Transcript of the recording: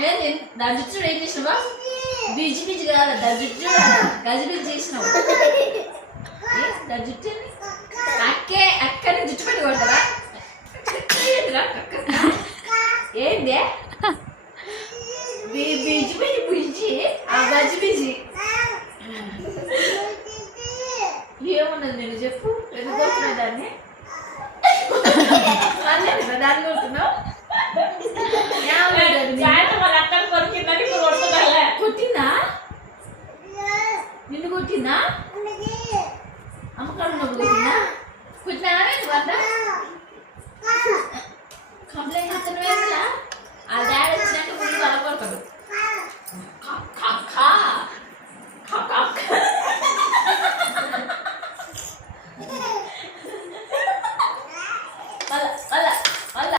ఏంది నా జుట్టు ఏం చేసినావా బిజి బిజి కాదు నా జుట్టు గజిబిజి చేసినావు నా జుట్టు అక్కని జుట్టు పెట్టి కొడతావా ఏంది బిజి బిజి బిజి ఆ గజిబిజి ఏమన్నది నేను చెప్పు ఎందుకు వస్తున్నా దాన్ని దాన్ని